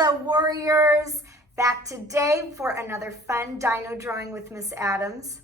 Hello, warriors. Back today for another fun dino drawing with Miss Adams.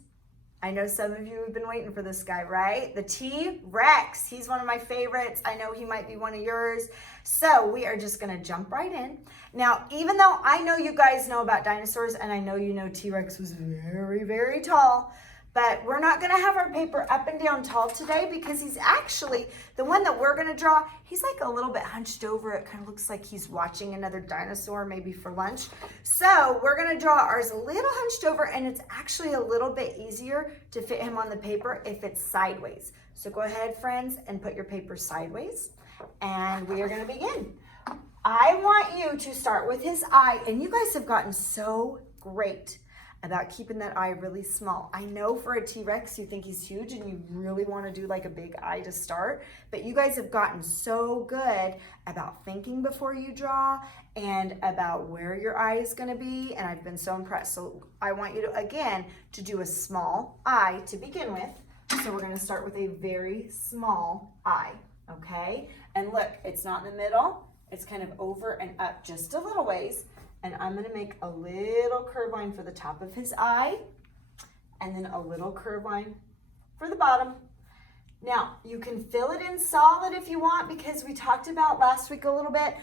I know some of you have been waiting for this guy, right? The T-Rex. He's one of my favorites. I know he might be one of yours. So we are just gonna jump right in. Now, even though I know you guys know about dinosaurs and I know you know T-Rex was very, very tall, but we're not gonna have our paper up and down tall today because he's actually, the one that we're gonna draw, he's like a little bit hunched over. It kind of looks like he's watching another dinosaur, maybe for lunch. So we're gonna draw ours a little hunched over, and it's actually a little bit easier to fit him on the paper if it's sideways. So go ahead, friends, and put your paper sideways, and we are gonna begin. I want you to start with his eye, and you guys have gotten so great about keeping that eye really small. I know for a T-Rex, you think he's huge and you really want to do like a big eye to start, but you guys have gotten so good about thinking before you draw and about where your eye is going to be, and I've been so impressed. So I want you to, again, to do a small eye to begin with. So we're going to start with a very small eye, okay? And look, it's not in the middle. It's kind of over and up just a little ways. And I'm gonna make a little curve line for the top of his eye, and then a little curve line for the bottom. Now, you can fill it in solid if you want, because we talked about last week a little bit.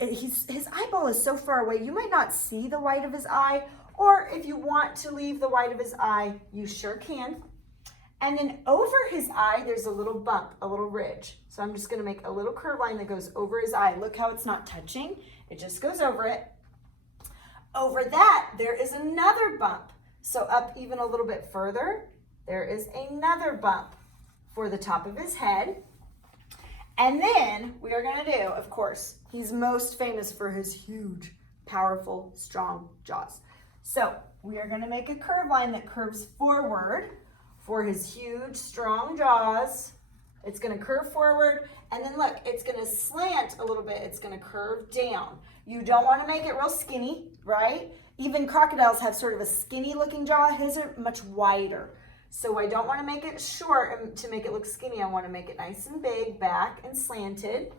His eyeball is so far away, you might not see the white of his eye, or if you want to leave the white of his eye, you sure can. And then over his eye, there's a little bump, a little ridge. So I'm just gonna make a little curve line that goes over his eye. Look how it's not touching, it just goes over it. Over that, there is another bump. So up even a little bit further, there is another bump for the top of his head. And then we are gonna do, of course, he's most famous for his huge, powerful, strong jaws. So we are gonna make a curve line that curves forward for his huge, strong jaws. It's gonna curve forward, and then look, it's gonna slant a little bit. It's gonna curve down. You don't wanna make it real skinny, right? Even crocodiles have sort of a skinny looking jaw. His are much wider. So I don't wanna make it short and to make it look skinny. I wanna make it nice and big, back and slanted.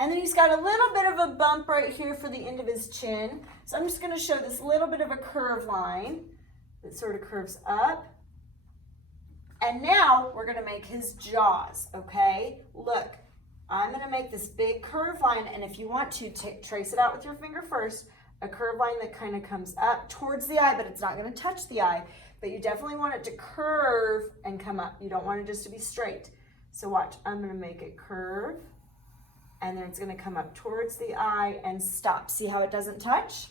And then he's got a little bit of a bump right here for the end of his chin. So I'm just gonna show this little bit of a curve line that sort of curves up. And now we're gonna make his jaws, okay? Look, I'm gonna make this big curve line, and if you want to, trace it out with your finger first, a curve line that kind of comes up towards the eye, but it's not gonna touch the eye, but you definitely want it to curve and come up. You don't want it just to be straight. So watch, I'm gonna make it curve, and then it's gonna come up towards the eye and stop. See how it doesn't touch?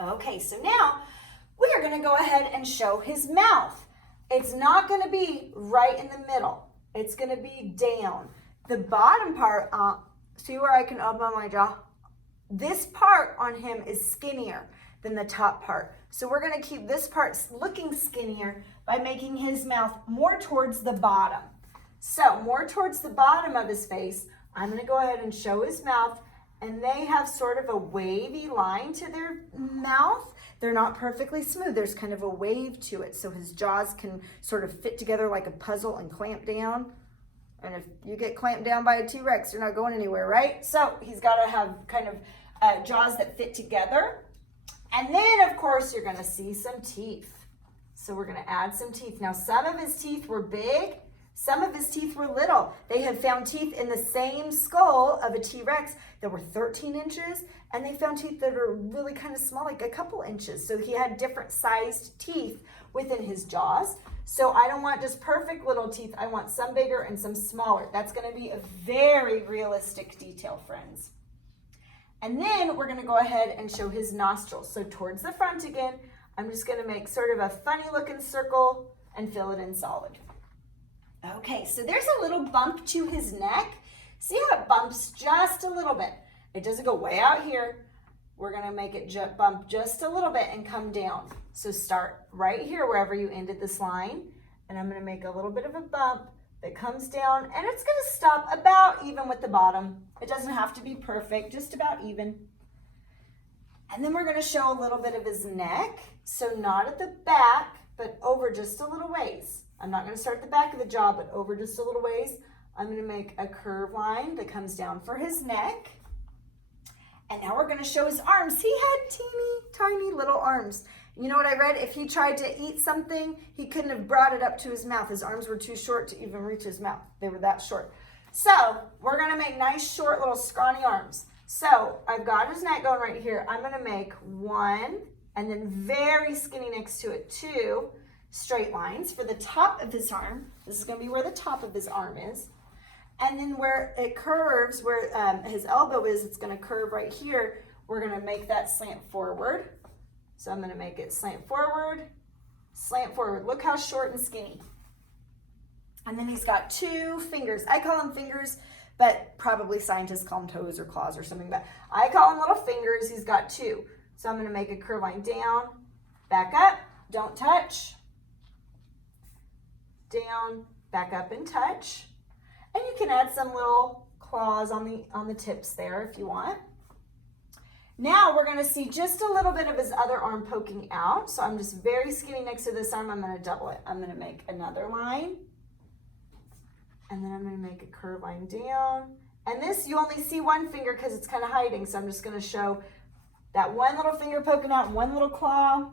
Okay, so now we are gonna go ahead and show his mouth. It's not gonna be right in the middle. It's gonna be down. The bottom part, see where I can open my jaw? This part on him is skinnier than the top part. So we're gonna keep this part looking skinnier by making his mouth more towards the bottom. So more towards the bottom of his face, I'm gonna go ahead and show his mouth, and they have sort of a wavy line to their mouth. They're not perfectly smooth. There's kind of a wave to it, so his jaws can sort of fit together like a puzzle and clamp down. And if you get clamped down by a T-Rex, you're not going anywhere, right? So he's got to have kind of jaws that fit together. And then, of course, you're going to see some teeth. So we're going to add some teeth. Now, some of his teeth were big. Some of his teeth were little. They have found teeth in the same skull of a T-Rex that were 13 inches, and they found teeth that are really kind of small, like a couple inches. So he had different sized teeth within his jaws. So I don't want just perfect little teeth. I want some bigger and some smaller. That's gonna be a very realistic detail, friends. And then we're gonna go ahead and show his nostrils. So towards the front again, I'm just gonna make sort of a funny looking circle and fill it in solid. Okay, so there's a little bump to his neck. See how it bumps just a little bit. It doesn't go way out here. We're gonna make it bump just a little bit and come down. So start right here wherever you ended this line, and I'm gonna make a little bit of a bump that comes down, and it's gonna stop about even with the bottom. It doesn't have to be perfect, just about even. And then we're gonna show a little bit of his neck. So not at the back, but over just a little ways. I'm not gonna start at the back of the jaw, but over just a little ways. I'm gonna make a curve line that comes down for his neck. And now we're gonna show his arms. He had teeny tiny little arms. You know what I read? If he tried to eat something, he couldn't have brought it up to his mouth. His arms were too short to even reach his mouth. They were that short. So we're gonna make nice, short, little scrawny arms. So I've got his neck going right here. I'm gonna make 1, and then very skinny next to it, 2 straight lines for the top of his arm. This is gonna be where the top of his arm is. And then where it curves, where his elbow is, it's gonna curve right here. We're gonna make that slant forward. So I'm gonna make it slant forward, slant forward. Look how short and skinny. And then he's got 2 fingers. I call them fingers, but probably scientists call them toes or claws or something. But I call them little fingers. He's got 2. So I'm gonna make a curve line down, back up, don't touch, down, back up and touch. And you can add some little claws on the tips there if you want. Now we're gonna see just a little bit of his other arm poking out. So I'm just very skinny next to this arm. I'm gonna double it. I'm gonna make another line. And then I'm gonna make a curve line down. And this, you only see 1 finger because it's kind of hiding. So I'm just gonna show that 1 little finger poking out, 1 little claw.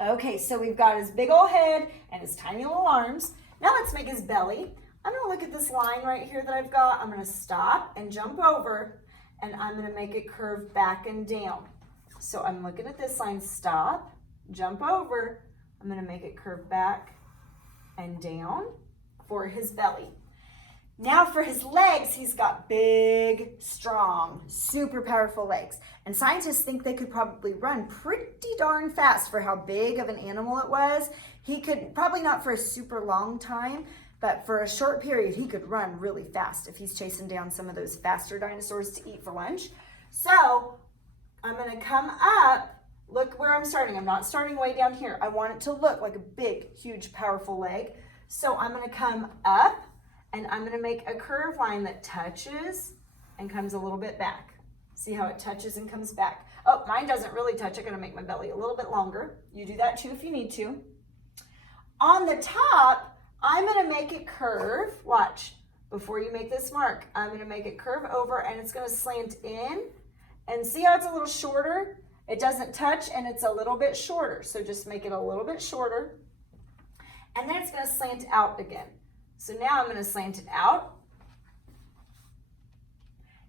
Okay, so we've got his big old head and his tiny little arms. Now let's make his belly. I'm gonna look at this line right here that I've got. I'm gonna stop and jump over, and I'm gonna make it curve back and down. So I'm looking at this line, stop, jump over. I'm gonna make it curve back and down for his belly. Now for his legs, he's got big, strong, super powerful legs. And scientists think they could probably run pretty darn fast for how big of an animal it was. He could, probably not for a super long time, but for a short period, he could run really fast if he's chasing down some of those faster dinosaurs to eat for lunch. So I'm gonna come up, look where I'm starting. I'm not starting way down here. I want it to look like a big, huge, powerful leg. So I'm gonna come up, and I'm gonna make a curve line that touches and comes a little bit back. See how it touches and comes back? Oh, mine doesn't really touch. I'm gonna make my belly a little bit longer. You do that too if you need to. On the top, I'm gonna make it curve. Watch, before you make this mark, I'm gonna make it curve over, and it's gonna slant in. And see how it's a little shorter? It doesn't touch, and it's a little bit shorter. So just make it a little bit shorter. And then it's gonna slant out again. So now I'm gonna slant it out.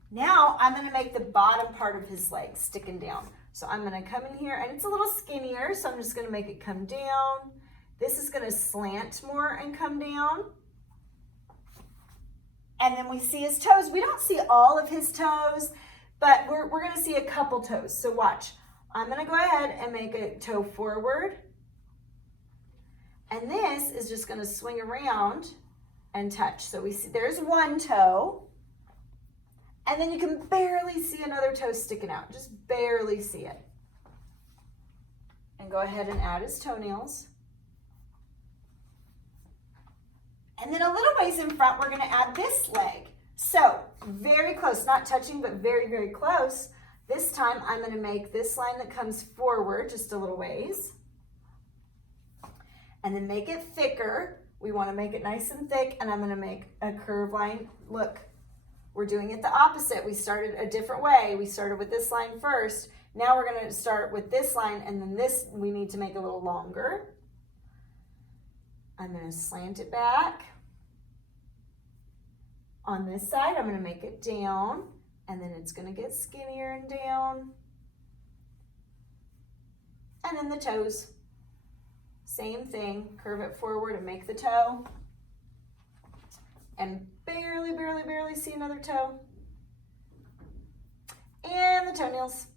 Now I'm gonna make the bottom part of his leg sticking down. So I'm gonna come in here, and it's a little skinnier, so I'm just gonna make it come down. This is gonna slant more and come down. And then we see his toes. We don't see all of his toes, but we're gonna see a couple toes. So watch, I'm gonna go ahead and make a toe forward. And this is just gonna swing around and touch. So we see there's 1 toe, and then you can barely see another toe sticking out, just barely see it. And go ahead and add his toenails. And then a little ways in front, we're gonna add this leg. So very close, not touching, but very, very close. This time I'm gonna make this line that comes forward just a little ways. And then make it thicker. We wanna make it nice and thick, and I'm gonna make a curve line. Look, we're doing it the opposite. We started a different way. We started with this line first. Now we're gonna start with this line, and then this we need to make a little longer. I'm gonna slant it back. On this side, I'm gonna make it down, and then it's gonna get skinnier and down. And then the toes, same thing, curve it forward and make the toe. And barely, barely, barely see another toe. And the toenails.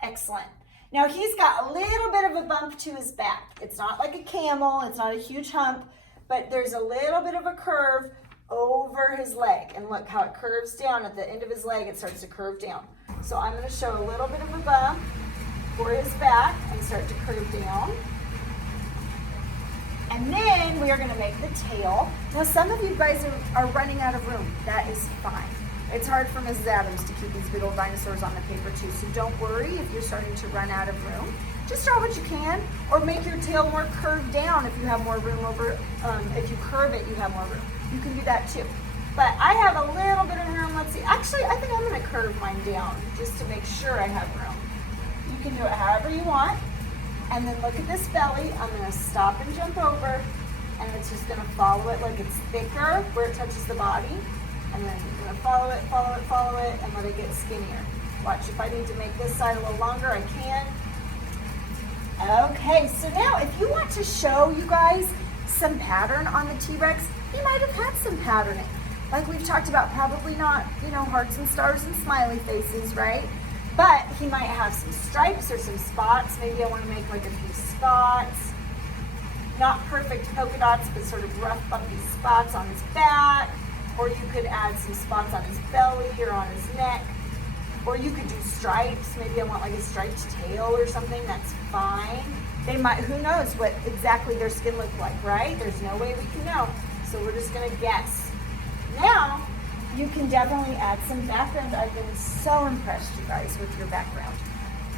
Excellent. Now he's got a little bit of a bump to his back. It's not like a camel, it's not a huge hump, but there's a little bit of a curve over his leg. And look how it curves down at the end of his leg, it starts to curve down. So I'm gonna show a little bit of a bump for his back and start to curve down. And then we are gonna make the tail. Now some of you guys are running out of room. That is fine. It's hard for Mrs. Adams to keep these big old dinosaurs on the paper too, so don't worry if you're starting to run out of room. Just draw what you can, or make your tail more curved down if you have more room over, if you curve it, you have more room. You can do that too. But I have a little bit of room. Let's see, actually, I think I'm gonna curve mine down just to make sure I have room. You can do it however you want. And then look at this belly. I'm gonna stop and jump over, and it's just gonna follow it like it's thicker where it touches the body. And then I'm gonna follow it, follow it, follow it, and let it get skinnier. Watch, if I need to make this side a little longer, I can. Okay, so now if you want to show you guys some pattern on the T-Rex, he might have had some patterning. Like we've talked about, probably not, you know, hearts and stars and smiley faces, right? But he might have some stripes or some spots. Maybe I want to make like a few spots. Not perfect polka dots, but sort of rough, bumpy spots on his back. Or you could add some spots on his belly or on his neck. Or you could do stripes. Maybe I want like a striped tail or something. That's fine. They might, who knows what exactly their skin look like, right? There's no way we can know. So we're just gonna guess. Now, you can definitely add some background. I've been so impressed, you guys, with your background.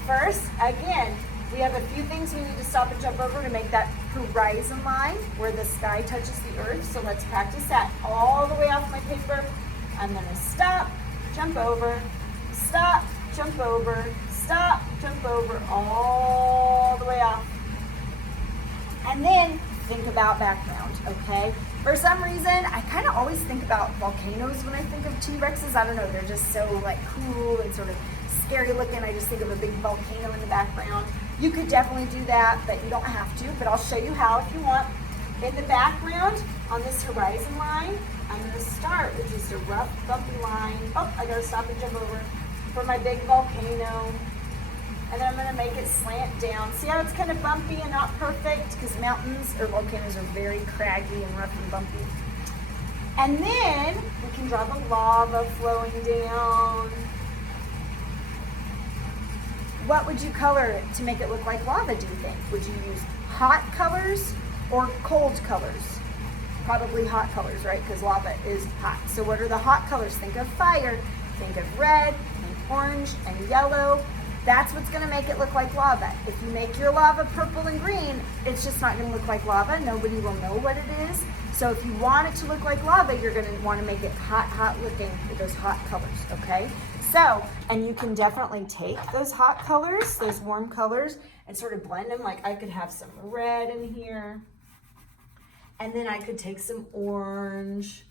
First, again, we have a few things we need to stop and jump over to make that horizon line where the sky touches the earth. So let's practice that all the way off my paper. I'm gonna stop, jump over, stop, jump over, stop, jump over, all the way off. And then think about background, okay? For some reason, I kind of always think about volcanoes when I think of T-Rexes. I don't know, they're just so like cool and sort of scary looking. I just think of a big volcano in the background. You could definitely do that, but you don't have to, but I'll show you how if you want. In the background, on this horizon line, I'm gonna start with just a rough, bumpy line. Oh, I gotta stop and jump over for my big volcano. And then I'm gonna make it slant down. See how it's kind of bumpy and not perfect? Because mountains or volcanoes are very craggy and rough and bumpy. And then we can draw the lava flowing down. What would you color it to make it look like lava, do you think? Would you use hot colors or cold colors? Probably hot colors, right? Because lava is hot. So what are the hot colors? Think of fire, think of red, and orange, and yellow. That's what's gonna make it look like lava. If you make your lava purple and green, it's just not gonna look like lava. Nobody will know what it is. So if you want it to look like lava, you're gonna wanna make it hot, hot looking with those hot colors, okay? So, and you can definitely take those hot colors, those warm colors, and sort of blend them. Like I could have some red in here, and then I could take some orange,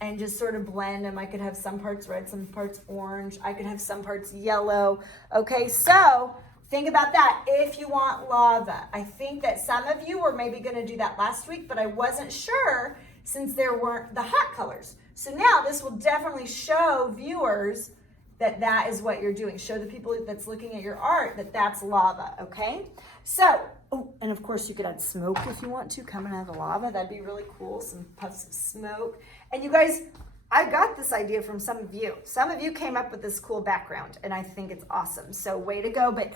and just sort of blend them. I could have some parts red, some parts orange. I could have some parts yellow. Okay, so think about that if you want lava. I think that some of you were maybe gonna do that last week, but I wasn't sure since there weren't the hot colors. So now this will definitely show viewers that that is what you're doing. Show the people that's looking at your art that that's lava, okay? So, oh, and of course you could add smoke if you want to, coming out of the lava. That'd be really cool, some puffs of smoke. And you guys, I got this idea from some of you. Some of you came up with this cool background, and I think it's awesome. So way to go, but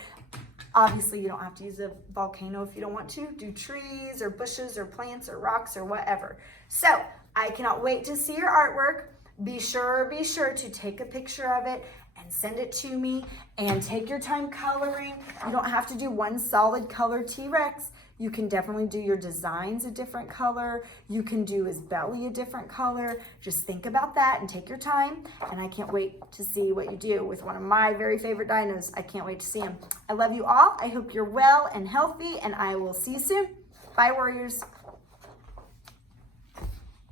obviously you don't have to use a volcano if you don't want to. Do trees or bushes or plants or rocks or whatever. So I cannot wait to see your artwork. Be sure to take a picture of it and send it to me, and take your time coloring. You don't have to do one solid color T-Rex. You can definitely do your designs a different color. You can do his belly a different color. Just think about that and take your time. And I can't wait to see what you do with one of my very favorite dinos. I can't wait to see him. I love you all. I hope you're well and healthy, and I will see you soon. Bye, warriors.